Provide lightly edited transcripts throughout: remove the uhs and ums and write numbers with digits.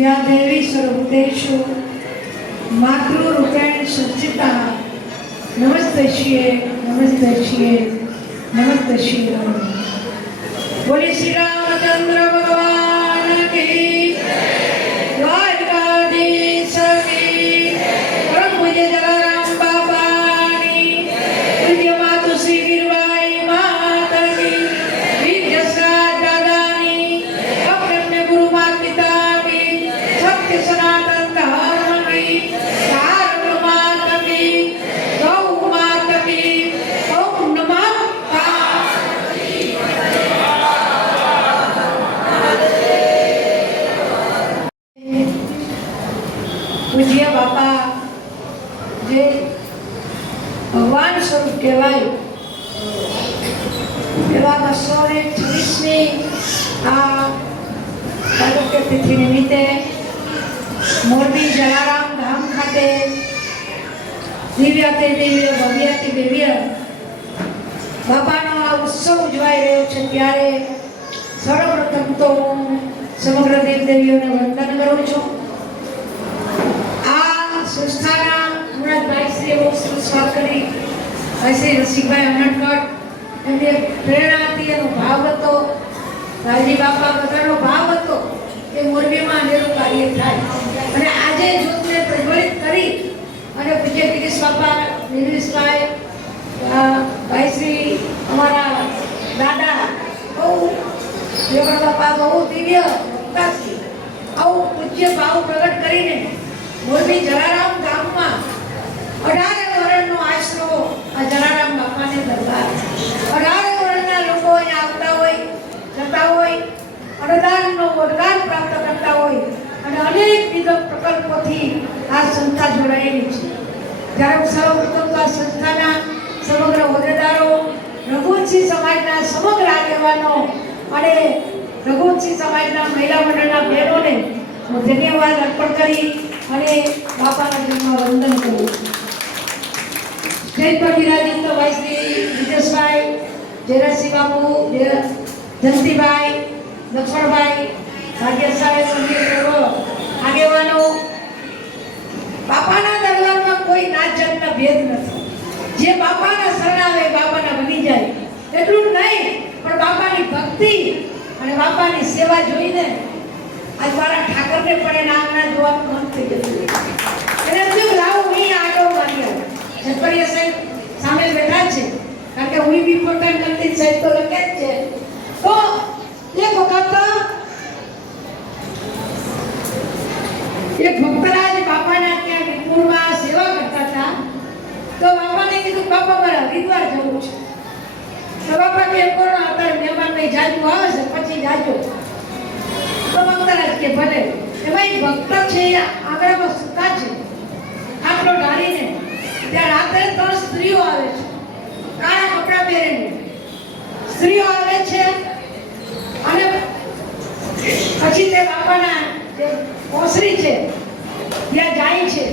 या देवी सर्वभूतेषु मातृरूपेण संस्थिता नमस्तश्ये नमस्तश्ये नमस्तश्ये। बोले श्री रामचंद्र भगवान की द्वारकाधीश की परम पूज्य जलाराम बाबा की पूज्य मातु श्री वीरबाई माता की वीर जसराज दादा की अपने गुरु माता पिता की सत्य सनातन धर्म की सार्वभौम माता की गौ माता की ओम नमः पूज्य बापा जे भगवान स्वरूप कहवाय एवा 226મી આ તાલુકે તિથિ નિમિત્તે મોરબી જલારામ ધામ ખાતે દિવ્યાતિ દિવ્ય ભવ્યાતિ દિવ્ય બાપાનો આ ઉત્સવ ઉજવાઈ રહ્યો છે ત્યારે સર્વપ્રથમ તો હું સમગ્ર દેવદેવીઓને વંદન કરું છું। સંસ્થાના મુરાદભાઈ શ્રી બહુ સરસ વાત કરી, શ્રી રસિકભાઈ અનટકટ એમને પ્રેરણા હતી, એનો ભાવ હતો, રાજી બાપા બધાનો ભાવ હતો કે મોરબીમાં અનેરું કાર્ય થાય અને આજે જ્યોતને પ્રજ્વલિત કરી અને પૂજ્ય ગિરીશ બાપા નિલેશભાઈ ભાઈ શ્રી અમારા દાદા બહુ દેવળ બાપા બહુ દિવ્ય ભક્તાશ્રી આવું પૂજ્ય ભાવ પ્રગટ કરીને મોરબી જલારામ ગામમાં 18 વર્ષનો આશરો આ જલારામ બાપાને દરબાર 18 વર્ષના લોકો અહીંયા આવતા હોય, જતા હોય, અનુદાનનો વરદાન પ્રાપ્ત કરતા હોય જોડાયેલી છે. ત્યારે હું સર્વપ્રથમ તો આ સંસ્થાના સમગ્ર હોદ્દેદારો, રઘુવંશી સમાજના સમગ્ર આગેવાનો અને રઘુવંશી સમાજના મહિલા મંડળના બહેનોને હું ધન્યવાદ અર્પણ કરી અને બાપાના જન્મમાં વંદન કરું છું. સ્ટેજ પર બિરાજિત ભાઈ શ્રી વિજેશભાઈ, જયરાજસિંહ બાપુ, જયંતિભાઈ, લક્ષ્મણભાઈ, ભાગ્યશાળી મંદિર સર્વ આગેવાનો, બાપાના દરબારમાં કોઈ નાત જાતના ભેદ નથી. જે બાપાના શરણાવે બાપાના બની જાય. એટલું જ નહીં પણ બાપાની ભક્તિ અને બાપાની સેવા જોઈને આજ મારા ઠાકરને પણ એના આંગણા જોવાનું મન થઈ ગયું. એને થયું લાવો અહીં આડો મારી જગપરિયા સાહેબ સામે બેઠા છે, કારણ કે હું બી પોતા મંદિર સાહેબ તો લખે જ છે. તો એક વખત એક ભક્તરાજ બાપાના ત્યાં વિપુરમાં સેવા કરતા હતા. તો બાપાને કીધું બાપા મારા હરિદ્વાર જવું છે. તો બાપા કે કોણ અત્યારે મહેમાન નહીં જાજુ આવે છે પછી જાજો. તો ભક્તરાજ કે ભલે. એમાં ભક્ત છે આગળમાં સુતા છે આટલો ઢાળીને. ત્યાં રાત્રે 3 સ્ત્રીઓ આવે છે કાળા કપડા પહેરીને. સ્ત્રીઓ આવે છે અને પછી તે બાપાના જે ઓસરી છે ત્યાં જાય છે.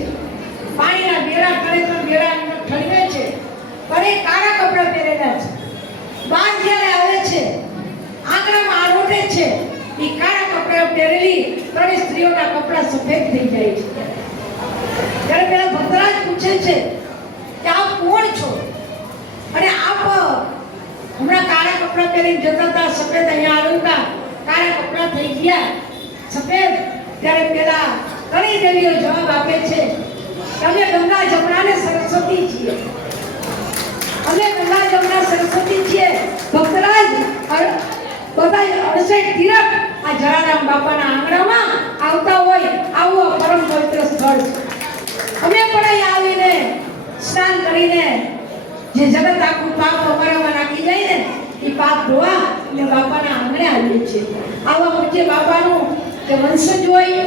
પાણીના બેડા કરે તો બેડા ઠલવે છે પણ એ કાળા કપડા પહેરેલા છે. બાર જ્યારે આવે છે આંગણામાં આરોટે છે એ કાળા કપડા પહેરેલી 3 સ્ત્રીઓના કપડા સફેદ થઈ જાય છે. ત્યારે પેલા ભક્તરાજ પૂછે છે કે આપ કોણ છો અને આપ હમણાં કાળા કપડા પહેરીને જતા હતા, સફેદ અહીંયા આરોટા કાળા કપડા થઈ ગયા સફેદ. ત્યારે પેલા ઘણી દેવીઓ જવાબ આપે છે અમે ગંગા જમુના ને સરસ્વતી છીએ. અમે ગંગા જમુના સરસ્વતી છીએ. ભક્તરાજ બધા 68 તીરથ આ જલારામ બાપાના આંગણામાં આવતા હોય આવું પરમ પવિત્ર સ્થળ છે. અમે પણ અહીં આવીને સ્નાન કરીને જે જગત આખું પાપ અમારામાં નાખી જાય ને એ પાપ ધોવા અને બાપાના આંગણે આવીએ છીએ. આવા પૂજ્ય બાપાનું જે વંશજ હોય,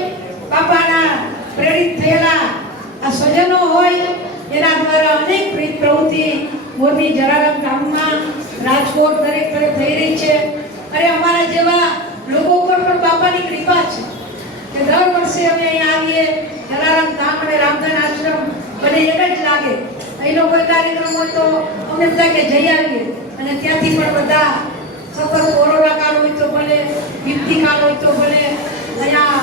બાપાના પ્રેરિત થયેલા આ સ્વજનો હોય, એના દ્વારા અનેક પ્રીત પ્રવૃત્તિ મોરબી જલારામ ગામમાં, રાજકોટ દરેક તરફ થઈ રહી છે. અરે અમારા જેવા લોકો ઉપર પણ બાપાની કૃપા છે કે દર વર્ષે અમે અહીંયા આવીએ. જલારામ ધામ અને રામધન આશ્રમ બંને એક જ લાગે. અહીંનો કોઈ કાર્યક્રમ હોય તો અમને બધા કે જઈ આવીએ અને ત્યાંથી પણ બધા સતત કોરોના કાળ હોય તો ભલે, વિપત્તિ કાળ હોય તો ભલે, અહીંયા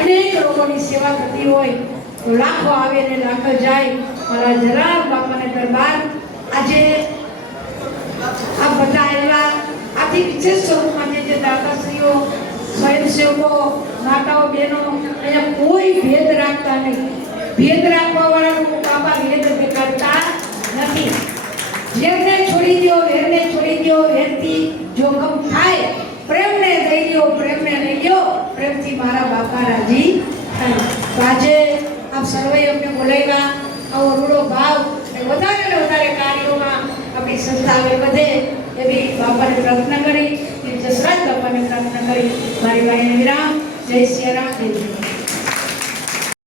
અનેક લોકોની સેવા થતી હોય તો લાખો આવે ને લાખો જાય. મારા જલારામ બાપાને દરબાર આજે આ બધા એવા આથી વિશેષ સ્વરૂપમાં જે દાતાશ્રીઓ, સ્વયંસેવકો, માતાઓ, બહેનો અહીંયા કોઈ ભેદ રાખતા નહીં. ભેદ રાખવા વાળાનું બાપા ભેદ દેખાડતા નથી. જેમને છોડી દો, વેરને છોડી દો, વેરથી જોખમ થાય. પ્રેમને દઈ દો, પ્રેમને લઈ લો, પ્રેમથી મારા બાપા રાજી થાય. તો આજે આપ સર્વે અમને બોલાવ્યા. આવો રૂડો ભાવ વધારે ને વધારે કાર્યોમાં આપણી સંસ્થા આગળ વધે એવી બાપાને પ્રાર્થના કરી, જસરાજ બાપાને પ્રાર્થના કરી મારી વાણીને વિરામ. જય સિયારામ.